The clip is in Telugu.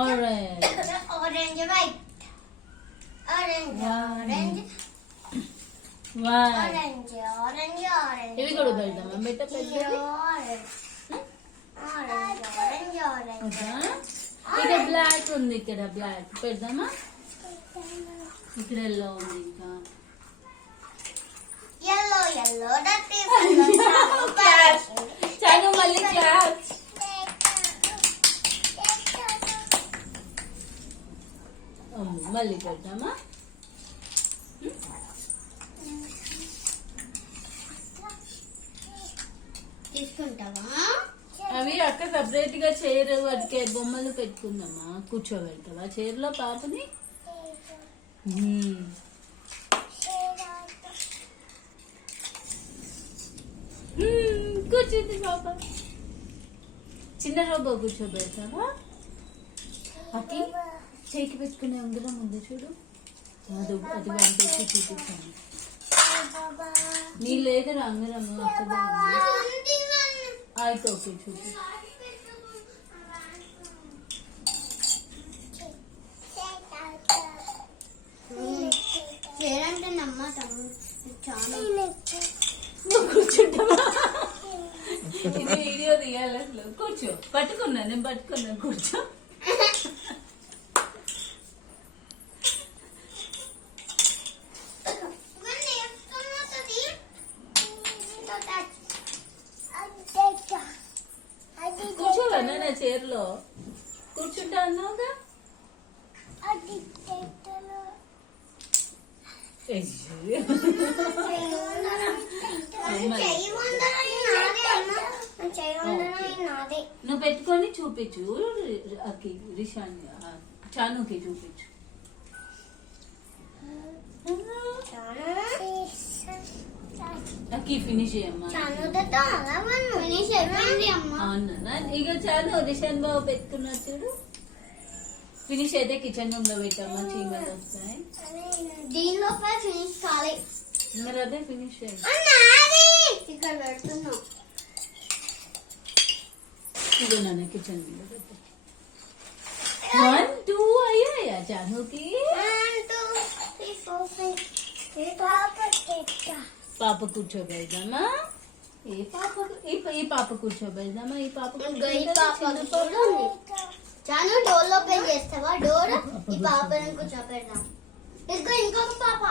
Orange. Orange, white. Orange, orange. White. Orange, orange, orange. ఇవి కూడా పెడదామా బెట్ట పెద్దది? Orange, orange, orange. ఓకే. ఇక్కడ బ్లాక్ ఉంది, ఇక్కడ బ్లాక్ పెడదామా? ఇక్కడ ఎల్లో ఉంది ఇంకా. Yellow, yellow. That is yellow. Claps. చాలు మళ్ళీ క్లాప్స్. మళ్ళీ పెడదామా? తీసుకుంటావా? అవి అక్క సపరేట్ గా చైర్ వాటికి బొమ్మలు పెట్టుకుందామా? కూర్చోబెడతావా చైర్ లో పాపని? కూర్చుంది పాప. చిన్న రోబో కూర్చోబెడతావా? అతి చేతికి పెట్టుకునే ఉంగరం ఉంది చూడు, అది అది వాడికి చూపించాను. నీ లేదు ఉంగరం అక్కడ అయితే ఓకే చూపి. చేరంటే నమ్మటం చాలా నువ్వు కూర్చుంటావా? ఇది వీడియో తీయాలి అసలు. కూర్చో, పట్టుకున్నా నేను పట్టుకున్నా, కూర్చో. కూర్చోవాలా నా చైర్ లో? కూర్చుంటా అన్నావుగా. నువ్వు పెట్టుకొని చూపించు అక్కి, రిషాన్ చానుకి చూపించు. అక్కి ఫినిష్ చేయమ్మా. అవునా? ఇక చాలు రిషాన్ బాబు పెట్టుకున్నా చూడు. ఫినిష్ అయితే కిచెన్ రూమ్ లో పెట్టమ్మా, చీమలు వస్తాయి. దీనిలో ఫినిష్ కాలే, మరి అదే ఫినిష్ ఇక్కడ పెడుతున్నాం. ఇదే నాన్న కిచెన్ రూమ్ లో పెట్టా. 1 2 అయ్యాయా చానుకి? 1 2 3 4 5 పాప కూర్చోబెడదామా? ఈ పాప కూర్చోబెడదామా? ఈ పాప చాను డోర్ ఓపెన్ చేస్తావా? డోర్ ఈ పాపను కూర్చోబెడదాం. ఇంకొక పాప